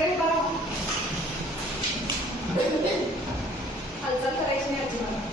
सगळे बघा हालचाल करायची नाही अजिबात.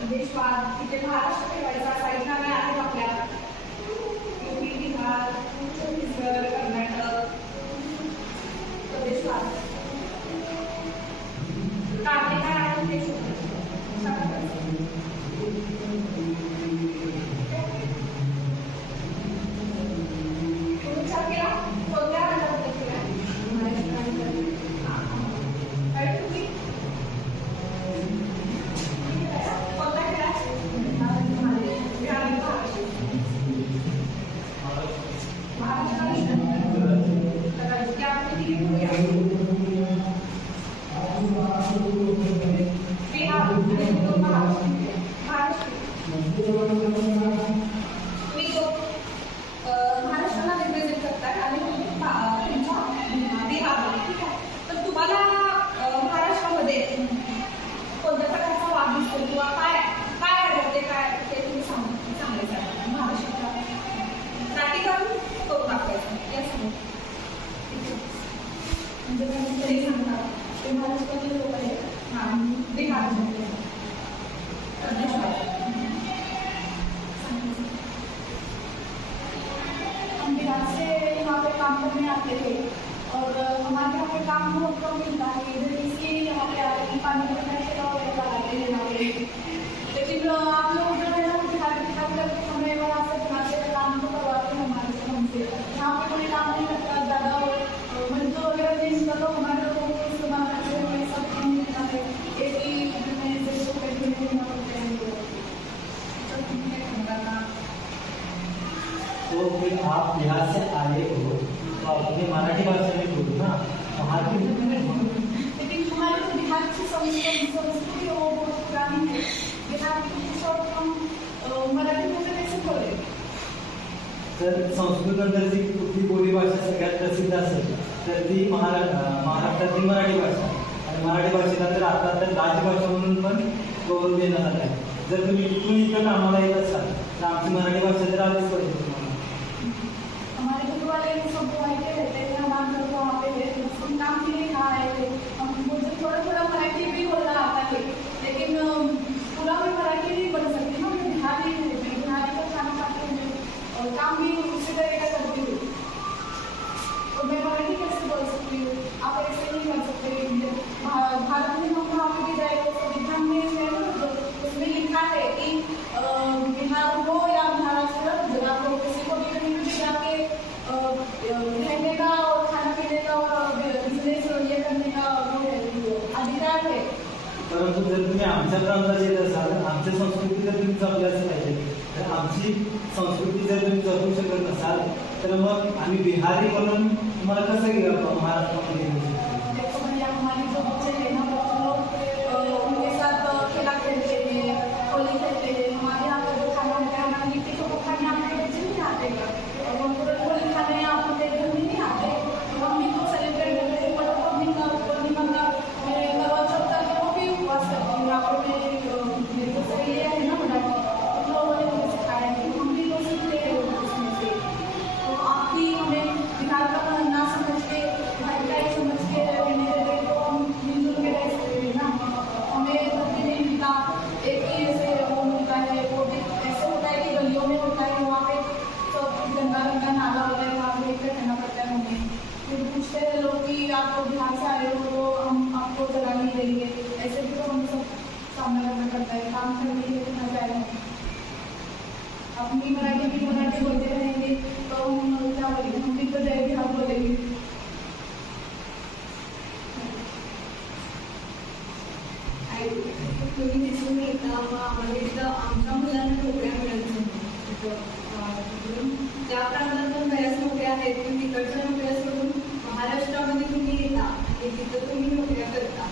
प्रदेशवाद तिथे महाराष्ट्र ठेवायचा साईडला काय आहेत आपल्या यूपी बिहार छत्तीसगड कर्नाटक प्रदेशवाद काढणे काय आहे ते विचार केला कोणत्या राज्यामध्ये केला आप बिहार से आए हो तो आपने मराठी भाषा में बोलो ना, लेकिन तुम्हारी तो बिहार की संस्कृति वो बहुत पुरानी है, बिहार की हम मराठी में कैसे बोले? तर संस्कृत जी कुठली बोली भाषा सगळ्यात प्रसिद्ध असेल तर ती महाराष्ट्रातील मराठी भाषा, आणि मराठी भाषेला तर आता तर राजभाषा म्हणून पण गौरव देण्यात आला आहे. जर तुम्ही इथून इथं कामाला येत असाल तर आमची मराठी भाषा जर परंतु जर तुम्ही आमच्या प्रांतात येत असाल, आमची संस्कृती जर तुम्ही जपली असं पाहिजे, तर आमची संस्कृती जर तुम्ही जपू शकत नसाल तर मग आम्ही बिहारी म्हणून तुम्हाला कसं घेऊ महाराष्ट्रामध्ये घेऊ शकतो? हमारी जो बच्चे हैं ना, बच्चे लोग उनके साथ खेला खेलते हैं, होली खेलते हैं। हमारे यहाँ पे जो खाना होता है, हमारे लिट्टी चोखा खाने आपके बच्चे नहीं आते हैं, और होली खाने आपके घर में नहीं आते। हम भी तो सेलिब्रेट करते हैं, बड़ा पूर्णिमा मैं करवा चौथ का वो भी उपवास करती हूँ। यहाँ पर मेरे को सहेलियाँ है ना मराठी, उन लोगों ने मुझे सिखाया है, हम भी वो सीखते हैं उसमें से। तो आप भी हमें बिहार का ना समझ के भाई का ही समझ के रहने देते, तो हम मिलजुल के रह सकते हैं ना। हमें धरती नहीं मिलता, एक ही ऐसे वो मिलता है, वो भी ऐसे होता है कि गलियों में होता है, वहाँ पे तो गंदा गंदा नाला होता है, वहाँ देख कर रहना पड़ता है हमें। फिर पूछते हैं लोग कि आप तो बिहार से आए हो, तो हम आपको जगह नहीं देंगे, ऐसे भी तो हम सब सामना करना पड़ता है। काम करने के लिए कितना जाए, अपनी मराठी बोलते रहेंगे तो हम क्या बोलेंगे, हम भी तो जय बिहार बोलेंगे। तुम्ही दिसून येता आम्हाला इथं आमच्या मुलांना नोकऱ्या मिळत नाही, त्या प्रांतात बऱ्याच नोकऱ्या आहेत, पण तिकडच्या नोकऱ्या सोडून महाराष्ट्रामध्ये तुम्ही येता आणि तिथं तुम्ही नोकऱ्या करता।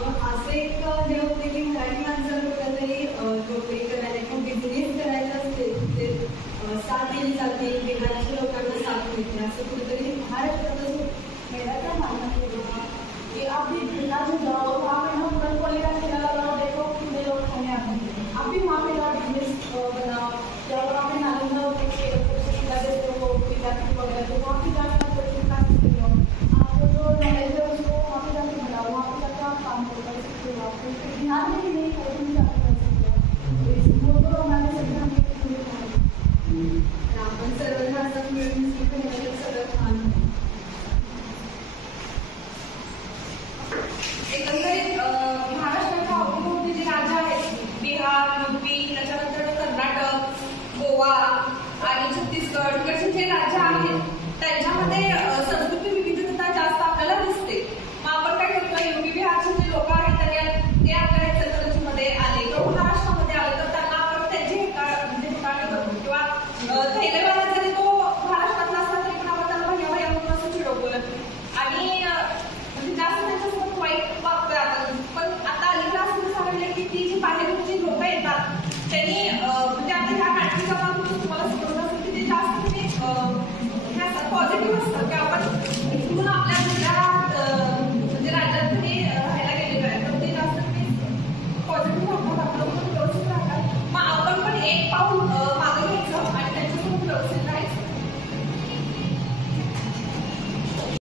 मग असे एक हे होते की मराठी माणसाला कुठेतरी नोकरी करायला किंवा बिझनेस करायचा असते, ते साथ दिली जाते, बिहारच्या लोकांना साथ मिळते, असं कुठेतरी महाराष्ट्रातच होतं। मेरा क्या मानना है कि आप भी बिहार में जाओ, वहाँ पे ना पूरा कोयले का ठेला लगाओ, देखो कितने लोग खाने आते हैं। आप भी वहाँ पे जाओ, बिजनेस बनाओ, या वहाँ पे नालंदा देते हो विद्यार्थी वगैरह, तो वहाँ पे जाकर आप आपको जो नॉलेज है उसको वहाँ पे जाकर बढ़ाओ, वहाँ पे जाकर आप काम कर सकते हो। आप बिहार में ही नहीं, कोई भी जाकर कर सकते हो। तो इसको तो हमारे संविधान में आपण सर्वांना असं मिळून सगळं छान आहे। एकंदरीत महाराष्ट्राच्या अवतीभोवती जे राज्य आहेत, बिहार, युपी, त्याच्यानंतर कर्नाटक, गोवा आणि छत्तीसगड, इकडचे जे राज्य आहेत त्यांच्यामध्ये संस्कृती